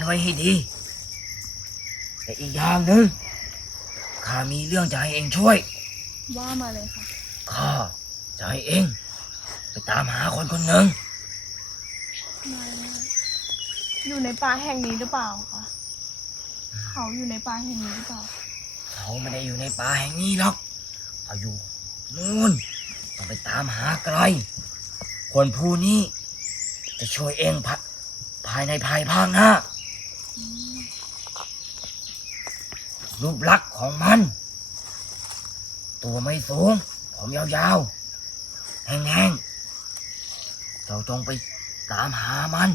มันไว้ให้ดี แต่อีกอย่างหนึ่งข้ามีเรื่องจะให้เองช่วย ว่ามาเลยค่ะ ข้าจะให้เอง ไปตามหาคนคนหนึ่งมาเลยอยู่ในป่าแห่งนี้หรือเปล่าคะเขาอยู่ในป่าแห่งนี้หรือเปล่า เขาไม่ได้อยู่ในป่าแห่งนี้หรอกเขาอยู่นู่นต้องไปตามหาไกลคนผู้นี้ จะช่วยเองภาภายในภายภาคหน้า รูปลักษณ์ของมัน ตัวไม่สูง ผมยาวๆ แห้งๆ เจ้าจงไปตามหามัน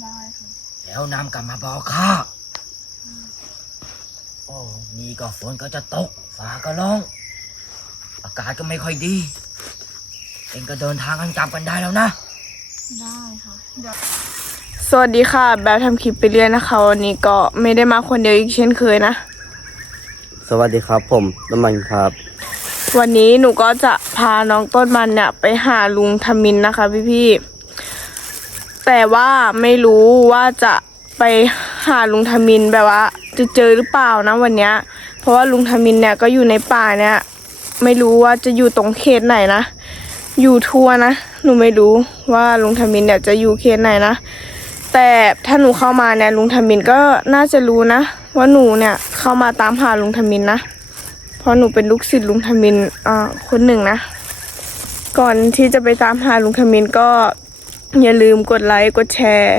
ได้ค่ะแล้วนำกลับมาบอกข้า โอ้ นี่ก็ฝนก็จะตก ฟ้าก็ร้อง อากาศก็ไม่ค่อยดี เองก็เดินทางกันกลับกันได้แล้วนะ ได้ค่ะเดี๋ยว สวัสดีค่ะ แบบทำคลิปไปเรื่อยนะคะ วันนี้ก็ไม่ได้มาคนเดียวอีกเช่นเคยนะ สวัสดีครับผมน้ำมันครับ วันนี้หนูก็จะพาน้องต้นมันเนี่ยไปหาลุงทมินนะคะพี่พี่ๆแต่ว่าไม่รู้ว่าจะไปหาลุงทมินแบบว่า จะเจอหรือเปล่านะวันเนี้ย เพราะว่าลุงทมินเนี่ยก็อยู่ในป่าเนี่ย ไม่รู้ว่าจะอยู่ตรงเขตไหนนะ อยู่ทั่วนะ หนูไม่รู้ว่าลุงทมินเนี่ยจะอยู่เขตไหนนะ แต่ถ้าหนูเข้ามาเนี่ยลุงทมินก็น่าจะรู้นะ ว่าหนูเนี่ยเข้ามาตามหาลุงทมินนะ เพราะหนูเป็นลูกศิษย์ลุงทมินอ่าคนหนึ่งนะ ก่อนที่จะไปตามหาลุงทมินก็อย่าลืมกดไลค์กดแชร์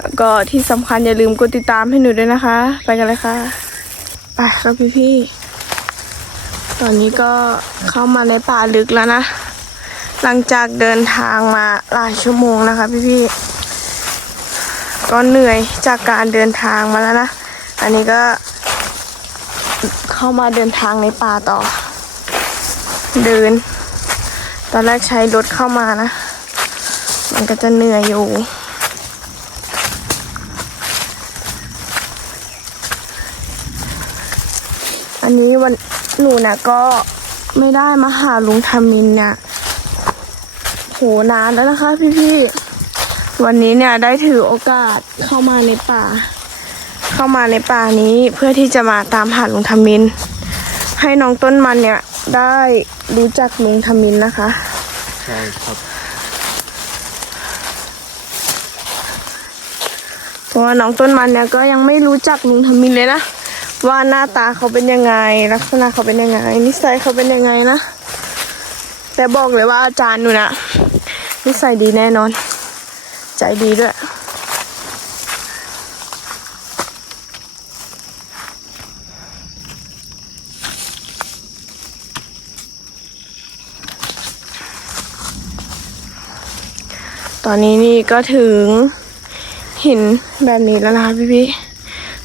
แล้วก็ที่สำคัญอย่าลืมกดติดตามให้หนูด้วยนะคะ ไปกันเลยค่ะไปครับพี่พี่ๆตอนนี้ก็เข้ามาในป่าลึกแล้วนะ หลังจากเดินทางมาหลายชั่วโมงนะคะพี่พี่ๆ ก็เหนื่อยจากการเดินทางมาแล้วนะ อันนี้ก็เข้ามาเดินทางในป่าต่อ เดิน ตอนแรกใช้รถเข้ามานะ มันก็จะเหนื่อยอยู่อันนี้วันหนูนะก็ไม่ได้มาหาลุงทามินเนี่ยโหนานแล้วนะคะพี่ๆ วันนี้เนี่ยได้ถือโอกาสเข้ามาในป่า เข้ามาในป่านี้เพื่อที่จะมาตามหาลุงทมิน ให้น้องต้นมันเนี่ยได้รู้จักลุงทมินนะคะ ใช่ครับเพราะว่าน้องต้นมันเนี่ยก็ยังไม่รู้จักลุงทมินเลยนะว่าหน้าตาเขาเป็นยังไง ลักษณะเขาเป็นยังไง นิสัยเขาเป็นยังไงนะแต่บอกเลยว่าอาจารย์หนูนะนิสัยดีแน่นอน ใจดีด้วย ตอนนี้นี่ก็ถึงหินแบบนี้แล้วนะคะพี่พี่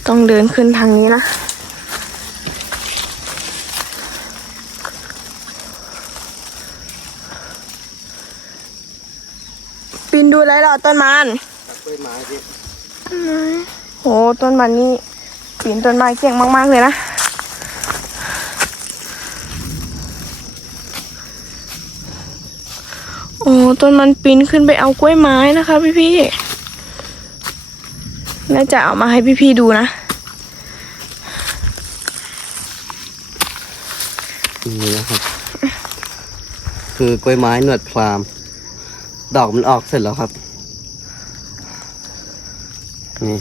ต้องเดินขึ้นทางนี้นะ ดูอะไรหรอต้นมันกล้วยไม้ที่โหต้นมันนี่ปีนต้นไม้เก่งมาก ๆ เลยนะโอ้ต้นมันปีนขึ้นไปเอากล้วยไม้นะคะ พี่ๆน่าจะเอามาให้พี่ๆดูนะนี่นะครับคือกล้วยไม้หนวดพราม ดอกมันออกเสร็จแล้วครับ นี่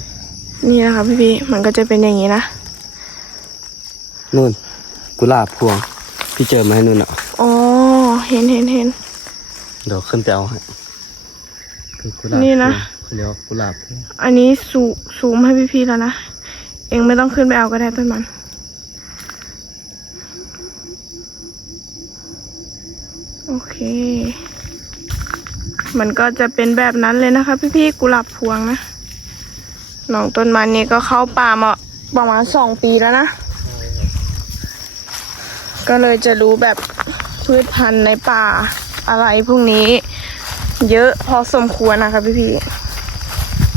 นี่นะคะพี่ๆมันก็จะเป็นอย่างนี้นะนู่น กุหลาบพวง พี่เจอไหมนู่นอะอ๋อเห็นเห็นเห็นเดี๋ยวขึ้นไปเอาให้คือกุหลาบนี่นะพวงเขาเรียกว่ากุหลาบพวงอันนี้สูซูมให้พี่ๆแล้วนะ เองไม่ต้องขึ้นไปเอาก็ได้ต้นมันโอเค มันก็จะเป็นแบบนั้นเลยนะคะ พี่ๆกุหลาบพวงนะน้องต้นมันนี่ก็เข้าป่ามาประมาณสองปีแล้วนะ ก็เลยจะรู้แบบพืชพันธุ์ในป่าอะไรพวกนี้ เยอะพอสมควรนะคะพี่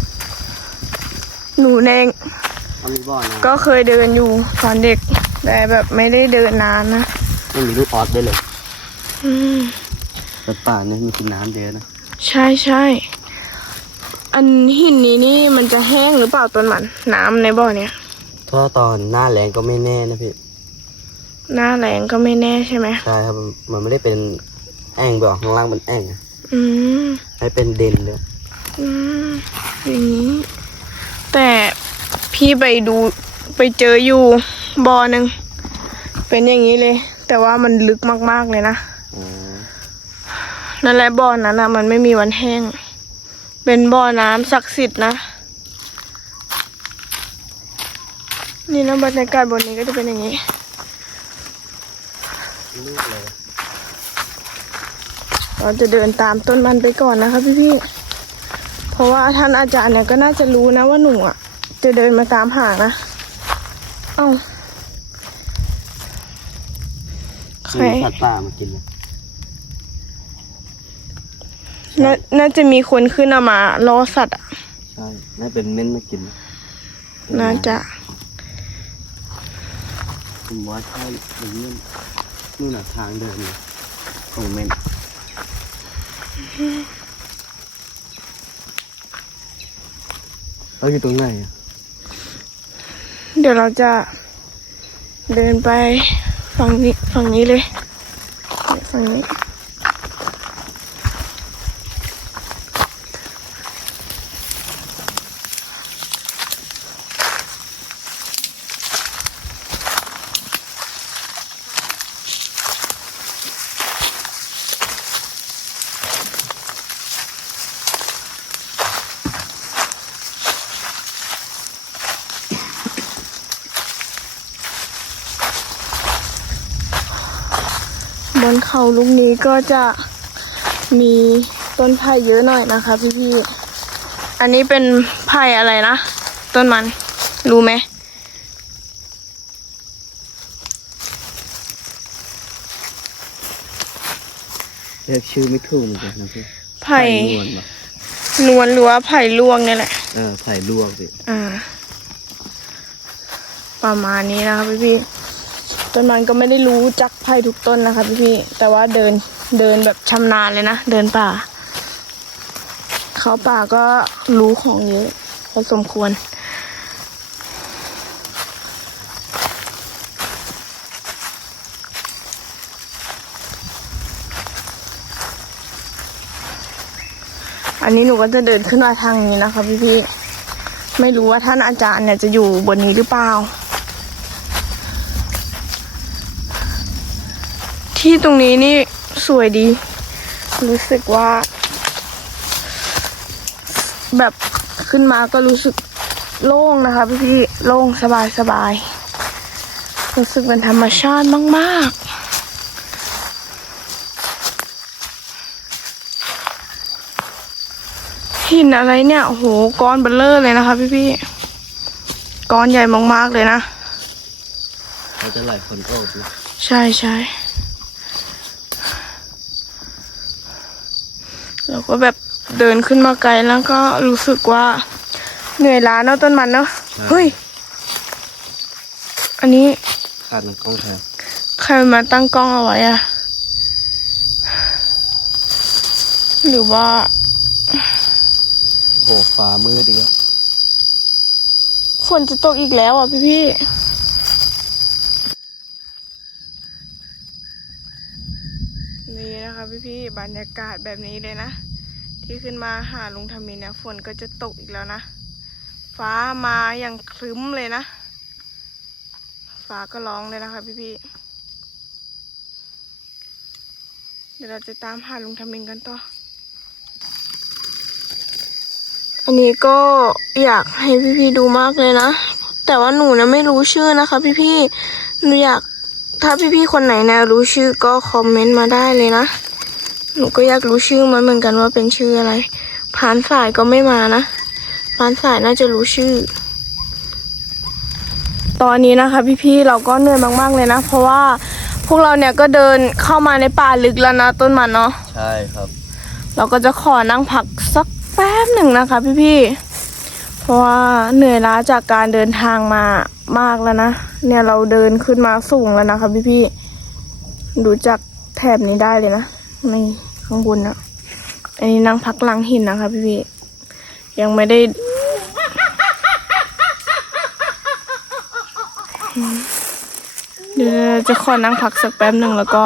ๆหนูเองมันมีบ่อนะก็เคยเดินอยู่ตอนเด็ก แต่แบบไม่ได้เดินนานนะมันมีลูกออสด้วยเลยอืมแต่ป่าเนี่ยมีกินน้ำเยอะนะ ใช่ใช่ อันหินนี้นี่มันจะแห้งหรือเปล่าต้นมัน น้ำในบ่อเนี้ยถ้าตอนหน้าแรงก็ไม่แน่นะพี่ หน้าแรงก็ไม่แน่ใช่ไหมใช่ครับมันมันไม่ได้เป็นแอ่งแบบข้างล่างเป็นแอ่งอะอืม ให้เป็นดินเลยอืมอย่างนี้ แต่พี่ไปดูไปเจออยู่บ่อหนึ่งเป็นอย่างนี้เลย แต่ว่ามันลึกมากๆเลยนะอ๋อ นั่นแหละบ่อนั้นนะมันไม่มีวันแห้ง เป็นบ่อน้ำศักดิ์สิทธิ์นะ นี่นะบรรยากาศบนนี้ก็จะเป็นอย่างนี้เราจะเดินตามต้นมันไปก่อนนะคะพี่พี่เพราะว่าท่านอาจารย์เนี่ยก็น่าจะรู้นะว่าหนูอะ จะเดินมาตามหานะเอ้าใครสัตว์ป่ามากินเล ยน่าน่าจะมีคนขึ้นเอามาล่อสัตว์อะใช่น่าเป็นเม่นมากินนะน่าจะผมว่าใช่เป็นเม่นนู่นน่ะทางเดินเลยของเม่นแล้วอยู่ตรงไหนอะเดี๋ยวเราจะเดินไปฝั่งนี้ฝั่งนี้เลยเนี่ยฝั่งนี้ บนเขาลู กนี้ก็จะมีต้นไผ่เยอะหน่อยนะคะพี่พี่ๆอันนี้เป็นไผ่อะไรนะ ต้นมัน รู้ไหมเรียกชื่อไม่ถูกเหมือนกันนะพี่ไผ่นวลปะนวลหรือว่าไผ่ลวงเนี่ยแหละ เออไผ่ลวกพี่อ่า ประมาณนี้นะคะพี่พี่ๆ ต้นมันก็ไม่ได้รู้จักไผ่ทุกต้นนะคะพี่พี่ๆแต่ว่าเดินเดินแบบชำนาญเลยนะ เดินป่า เขาป่าก็รู้ของเยอะพอสมควร อันนี้หนูก็จะเดินขึ้นมาทางนี้นะคะพี่พี่ๆไม่รู้ว่าท่านอาจารย์เนี่ยจะอยู่บนนี้หรือเปล่า ที่ตรงนี้นี่สวยดี รู้สึกว่า แบบขึ้นมาก็รู้สึกโล่งนะคะพี่พี่ๆโล่งสบายสบายรู้สึกเป็นธรรมชาติมาก ๆหินอะไรเนี่ยโอ้โหก้อนเบลเลอร์เลยนะคะพี่พี่ๆก้อนใหญ่มากๆเลยนะเขาจะไหลคนโอบนะใช่ใช่ เราก็แบบเดินขึ้นมาไกลแล้วก็รู้สึกว่าเหนื่อยล้าเนาะต้นมันเนาะเฮ้ย อันนี้ขาดนักกล้องแทนใครมาตั้งกล้องเอาไว้อะหรือว่าโอ้โหฟ้ามืดอีกแล้วฝนจะตกอีกแล้วอะพี่พี่ๆนี่นะคะ พี่พี่ๆบรรยากาศแบบนี้เลยนะ ที่ขึ้นมาหาลุงทมินเนี่ยฝนก็จะตกอีกแล้วนะ ฟ้ามาอย่างครึ้มเลยนะ ฟ้าก็ร้องเลยนะคะพี่พี่ๆเดี๋ยวเราจะตามหาลุงทมินกันต่อ อันนี้ก็อยากให้พี่ๆดูมากเลยนะ แต่ว่าหนูนะไม่รู้ชื่อนะคะ พี่ๆหนูอยากถ้าพี่ๆ คนไหนนะรู้ชื่อก็คอมเมนต์มาได้เลยนะ หนูก็อยากรู้ชื่อมันเหมือนกันว่าเป็นชื่ออะไรพานสายก็ไม่มานะพานสายน่าจะรู้ชื่อ ตอนนี้นะคะ พี่ๆเราก็เหนื่อยมากๆเลยนะ เพราะว่าพวกเราเนี่ยก็เดินเข้ามาในป่าลึกแล้วนะต้นมันเนาะใช่ครับ เราก็จะขอนั่งพักสักแป๊บหนึ่งนะคะ พี่ๆเพราะว่าเหนื่อยล้าจากการเดินทางมามากแล้วนะเนี่ยเราเดินขึ้นมาสูงแล้วนะคะ พี่ๆดูจากแถบนี้ได้เลยนะ ในข้างบนนะอันนี้นั่งพักหลังหินนะคะพี่ๆยังไม่ได้ เดี๋ยวจะขอนั่งพักสักแป๊บหนึ่งแล้วก็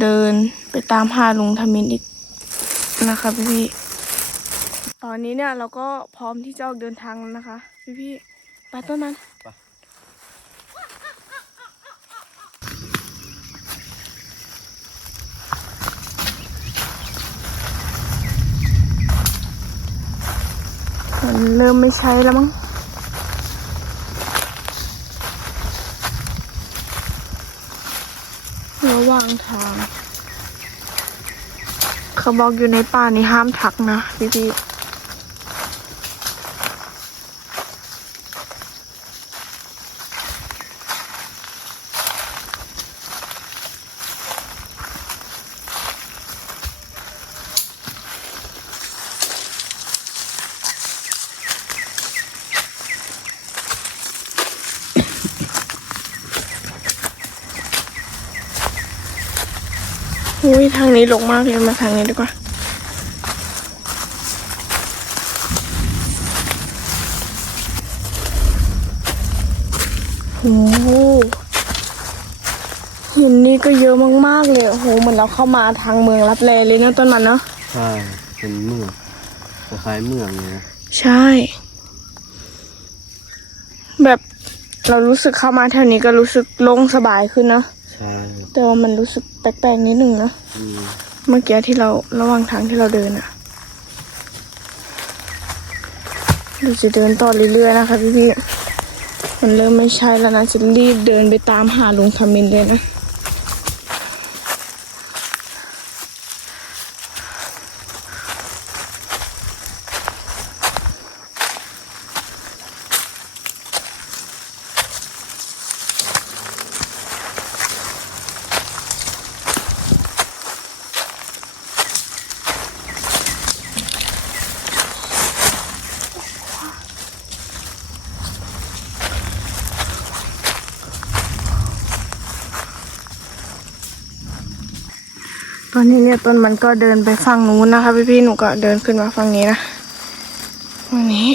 เดินไปตามหาลุงทมินอีกนะคะพี่พี่ตอนนี้เนี่ยเราก็พร้อมที่จะออกเดินทางแล้วนะคะ พี่พี่ไปต้นมัน มันเริ่มไม่ใช้แล้วมั้งระหว่างทาง เขาบอกอยู่ในป่านี้ห้ามทักนะพี่พี่ นี้ลงมากเลยมาทางนี้ดีกว่า โอ้โหหินนี่ก็เยอะมากๆเลย โอ้โห เหมือนเราเข้ามาทางเมืองรับแลเลยนะต้นมันเนาะ ใช่เป็นเมืองคล้ายๆเมืองเลยนะใช่ แบบเรารู้สึกเข้ามาแถวนี้ก็รู้สึกโล่งสบายขึ้นเนาะ ใช่แต่ว่ามันรู้สึกแปลกๆนิดนึงเนาะอืมเมื่อกี้ที่เราระหว่างทางที่เราเดินอะเราจะเดินต่อเรื่อยๆนะคะพี่ๆมันเริ่มไม่ใช่แล้วนะจะรีบเดินไปตามหาลุงทามินเลยนะ ตอนนี้เนี่ยต้นมันก็เดินไปฝั่งนู้นนะคะ พี่ๆหนูก็เดินขึ้นมาฝั่งนี้นะฝั่งนี้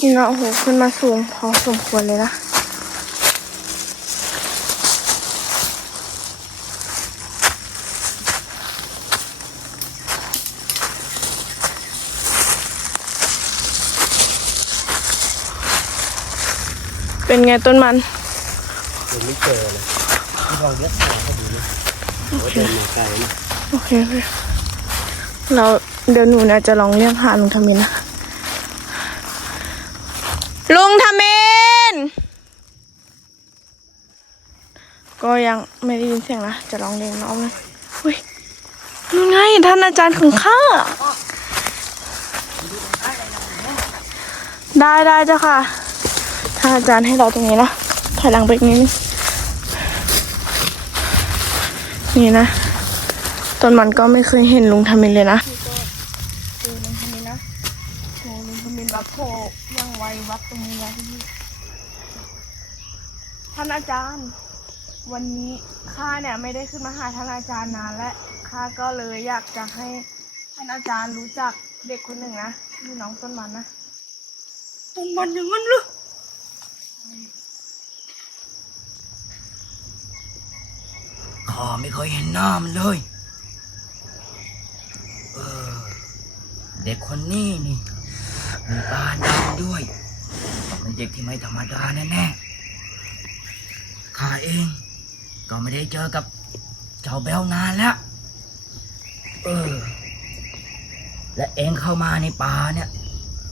นี่ก็โอ้โหขึ้นมาสูงพอสมควรเลยนะ เป็นไงต้นมันยังไม่เจอเลยที่ลองเลือกหาก็ดีนะว่าเดินมาไกลนะโอเคโอเคเราเดี๋ยวหนูเนี่ยจะลองเรียกหาลุงทมินนะลุงทมินก็ยังไม่ได้ยินเสียงนะจะลองเรียกน้องนะอุ้ยนู่นไงท่านอาจารย์ของข้าได้ได้เจ้าค่ะท่าน อาจารย์ให้เราตรงนี้นะถอยหลังไปอีกนิดนึงนี่นะตอนมันก็ไม่เคยเห็นลุงทมินเลยนะเจอลุงทมินนะโหลุงทมินแบบโผล่ยังไววับตรงนี้นะพี่ท่านอาจารย์ วันนี้ข้าเนี่ยไม่ได้ขึ้นมาหาท่านอาจารย์นานและข้าก็เลยอยากจะให้ท่านอาจารย์รู้จักเด็กคนหนึ่งนะชื่อน้องต้นมันนะต้นมันอย่างนั้นเหรอ ข้าไม่เคยเห็นหน้ามันเลย เออ เด็กคนนี้นี่ มีตาดำด้วย เป็นเด็กที่ไม่ธรรมดาแน่ๆข้าเอง ก็ไม่ได้เจอกับเจ้าแบลนานแล้ว เออ และเองเข้ามาในป่าเนี่ย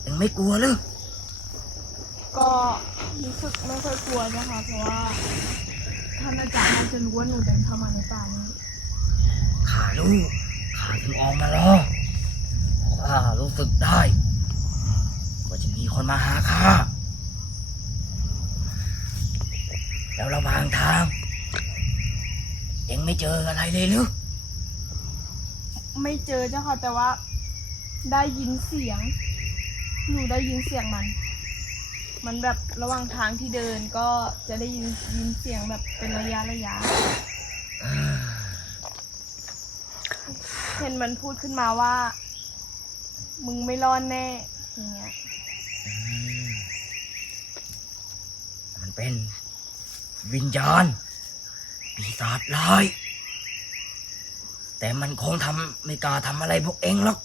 เองไม่กลัวหรือ ก็รู้สึกไม่ค่อยกลัวนะคะ เพราะว่าท่านอาจารย์น่าจะรู้ว่าหนูเดินเข้ามาในป่านี้ข้ารู้ข้าถึงออกมารอข้ารู้สึกได้ว่าจะมีคนมาหาข้าแล้วระหว่างทางเอ็งไม่เจออะไรเลยหรือไม่เจอเจ้าค่ะแต่ว่า ได้ยินเสียง หนูได้ยินเสียงมัน มันแบบระหว่างทางที่เดินก็จะได้ยินยินเสียงแบบเป็นระยะระยะ เห็นมันพูดขึ้นมาว่า มึงไม่รอดแน่อย่างเงี้ยมันเป็นวิญญาณปีศาจร้าย แต่มันคงทำไม่กล้าทำอะไรพวกเองหรอก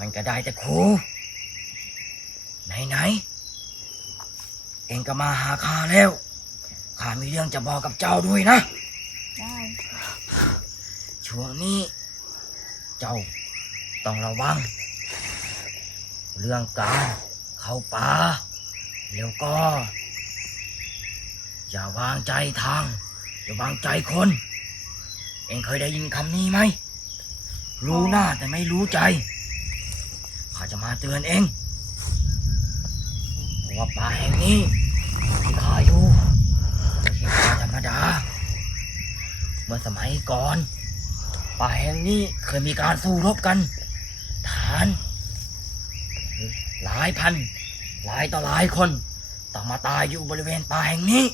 มันก็ได้แต่ขู่ไหนไหน เองก็มาหาข้าแล้วข้ามีเรื่องจะบอกกับเจ้าด้วยนะ ได้ช่วงนี้ เจ้าต้องระวัง เรื่องการเข้าป่าแล้วก็ อย่าวางใจทาง อย่าวางใจคน เองเคยได้ยินคำนี้ไหม รู้หน้าแต่ไม่รู้ใจ ข้าจะมาเตือนเองเพราะ ว่าป่าแห่งนี้ที่ข้าอยู่ไม่ใช่ป่าธรรมดา เมื่อสมัยก่อน ป่าแห่งนี้เคยมีการสู้รบกันฐานหลายพัน หลายต่อหลายคนต้องมาตายอยู่บริเวณป่าแห่งนี้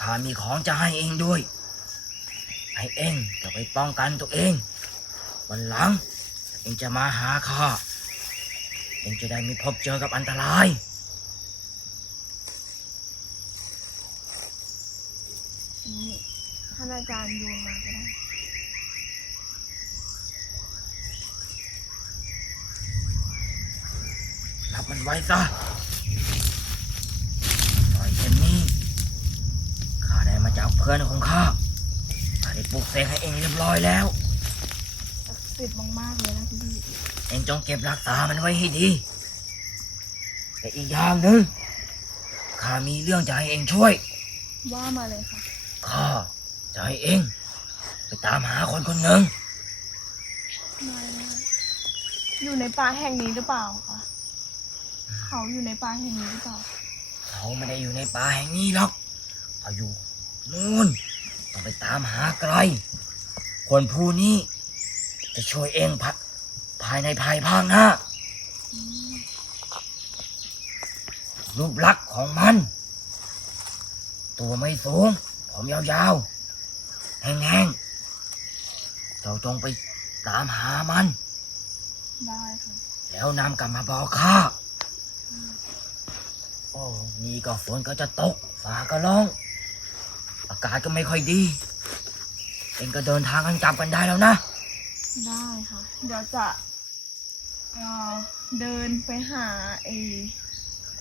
ข้ามีของจะให้เองด้วย ให้เองจะไปป้องกันตัวเองวันหลังเองจะมาหาข้า องจะได้ไม่พบเจอกับอันตรายอันนี้ท่านอาจารย์โยนมาก็ได้รับมันไว้ซะปล่อยเช่นนี้ข้าได้มาจากเพื่อนของข้าข้าได้ปลุกเสกให้เองเรียบร้อยแล้วศักดิ์ สิทธิ์มากๆเลยนะพี่เองจงเก็บรักษามันไว้ให้ดี แต่อีกอย่างหนึ่งข้ามีเรื่องจะให้เองช่วย ว่ามาเลยค่ะ ข้าจะให้เอง ไปตามหาคนคนหนึ่งมาเลยอยู่ในป่าแห่งนี้หรือเปล่าคะเขาอยู่ในป่าแห่งนี้หรือเปล่า เขาไม่ได้อยู่ในป่าแห่งนี้หรอกเขาอยู่นู่นต้องไปตามหาไกลคนผู้นี้ จะช่วยเองภาภายในภายภาคหน้ารูปลักษณ์ของมัน ตัวไม่สูง ผมยาวๆ แห้งๆ เจ้าจงไปตามหามัน ได้ค่ะ แล้วนำกลับมาบอกข้าโอ้นี่ก็ฝนก็จะตก ฟ้าก็ร้อง อากาศก็ไม่ค่อยดี เองก็เดินทางกันกลับกันได้แล้วนะ ได้ค่ะ เดี๋ยวจะเอ่อเดินไปหาไอ้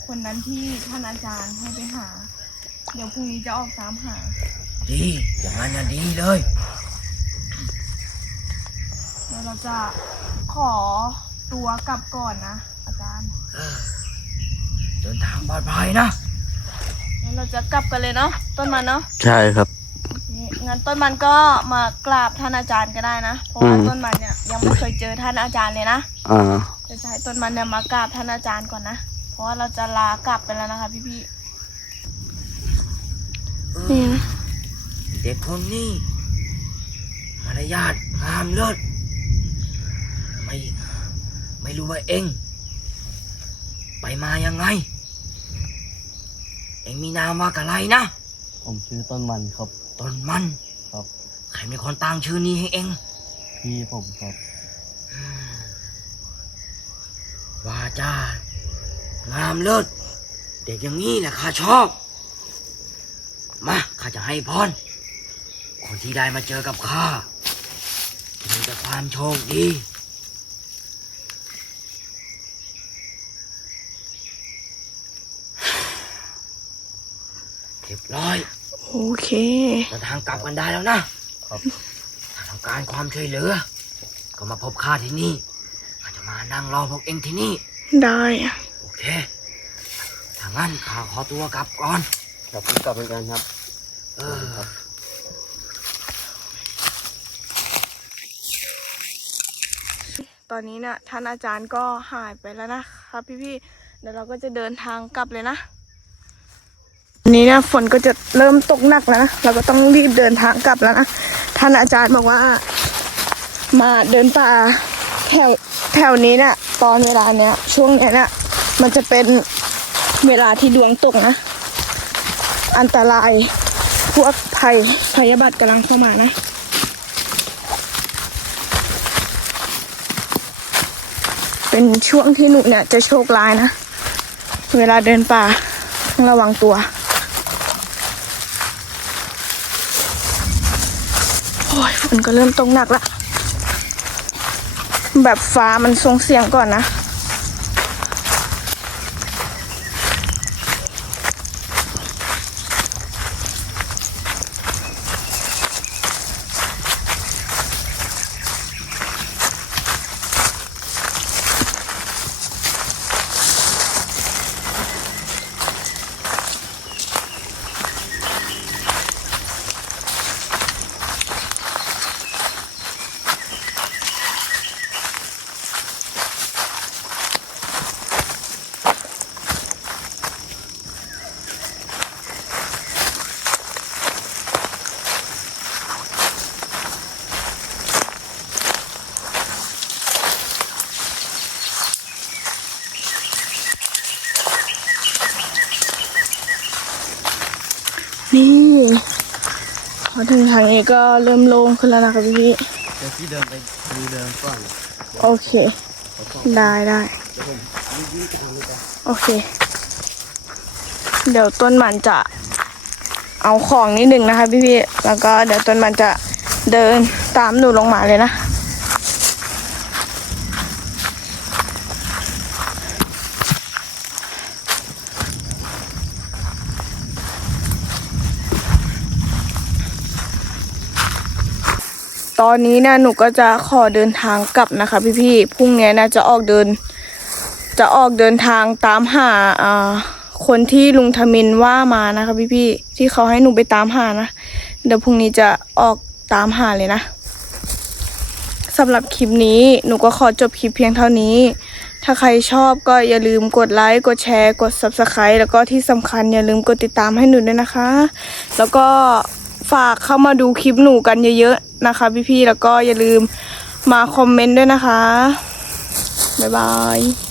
คนนั้นที่ท่านอาจารย์ให้ไปหา เดี๋ยวพรุ่งนี้จะออกตามหา ดีอย่างนั้นน่ะดีเลย เดี๋ยวเราจะขอตัวกลับก่อนนะ อาจารย์เดินทางปลอดภัยนะ งั้นเราจะกลับกันเลยเนาะต้นมันเนาะ ใช่ครับนี่ งั้นต้นมันก็มากราบท่านอาจารย์ก็ได้นะเพราะว่าอืม ต้นมันเนี่ยยังไม่เคยเจอท่านอาจารย์เลยนะอ่า เดี๋ยวจะให้ต้นมันเนี่ยมากราบท่านอาจารย์ก่อนนะเพราะว่าเราจะลากลับไปแล้วนะคะ พี่พี่ๆนี่นะเด็กคนนี้มารยาทงามเลิศไม่ไม่รู้ว่าเองไปมายังไง เองมีนามว่าอะไรนะผมชื่อต้นมันครับ ต้นมันครับ ใครเป็นคนตั้งชื่อนี้ให้เองพี่ผมครับอืมว่าจ้างามเลิศเด็กอย่างนี้แหละข้าชอบ มาข้าจะให้พรคนที่ได้มาเจอกับข้าจะมีแต่ความโชคดีเรียบร้อย โอเคเดินทางกลับกันได้แล้วนะครับถ้าต้องการความช่วยเหลือ ก็มาพบข้าที่นี่ข้าจะมานั่งรอพวกเองที่นี่ ได้อะโอเคถ้างั้นข้าขอตัวกลับก่อนครับผมกลับเหมือนกันครับ เออตอนนี้เนี่ยท่านอาจารย์ก็หายไปแล้วนะครับพี่พี่ๆเดี๋ยวเราก็จะเดินทางกลับเลยนะวั นนี้เนี่ยฝนก็จะเริ่มตกหนักแล้วนะเราก็ต้องรีบเดินทางกลับแล้วนะท่านอาจารย์บอกว่า มาเดินป่าแถวแถวนี้เนี่ยตอนเวลาเนี้ยช่วงเนี้ยเนี่ยมันจะเป็นเวลาที่ดวงตกนะ อันตรายพวกภัยพยาบาทกำลังเข้ามานะเป็นช่วงที่หนูเนี่ยจะโชคร้ายนะ เวลาเดินป่าต้องระวังตัว โอ้ยฝ นก็เริ่มตกหนักละ แบบฟ้ามันทรงเสียงก่อนนะ นี่ พอถึงทางนี้ก็เริ่มโล่งขึ้นแล้วนะคะพี่เดี๋ยวพี่เดินไปดูเดินก่อนๆโอเค ได้ได้โอเค เดี๋ยวต้นมันจะเอาของนิดหนึ่งนะคะพี่พี่ๆแล้วก็เดี๋ยวต้นมันจะเดินตามหนูลงมาเลยนะ ตอนนี้เนี่ยหนูก็จะขอเดินทางกลับนะคะ พี่ๆพรุ่งนี้นะจะออกเดิน จะออกเดินทางตามหาอ่าคนที่ลุงทมินว่ามานะคะ พี่ๆที่เขาให้หนูไปตามหานะเดี๋ยวพรุ่งนี้จะออกตามหาเลยนะสำหรับคลิปนี้หนูก็ขอจบคลิปเพียงเท่านี้ ถ้าใครชอบก็อย่าลืมกดไลค์ กดแชร์ กด subscribe แล้วก็ที่สำคัญอย่าลืมกดติดตามให้หนูด้วยนะคะ แล้วก็ ฝากเข้ามาดูคลิปหนูกันเยอะๆนะคะ พี่ๆแล้วก็อย่าลืมมาคอมเมนต์ด้วยนะคะ บ๊ายบาย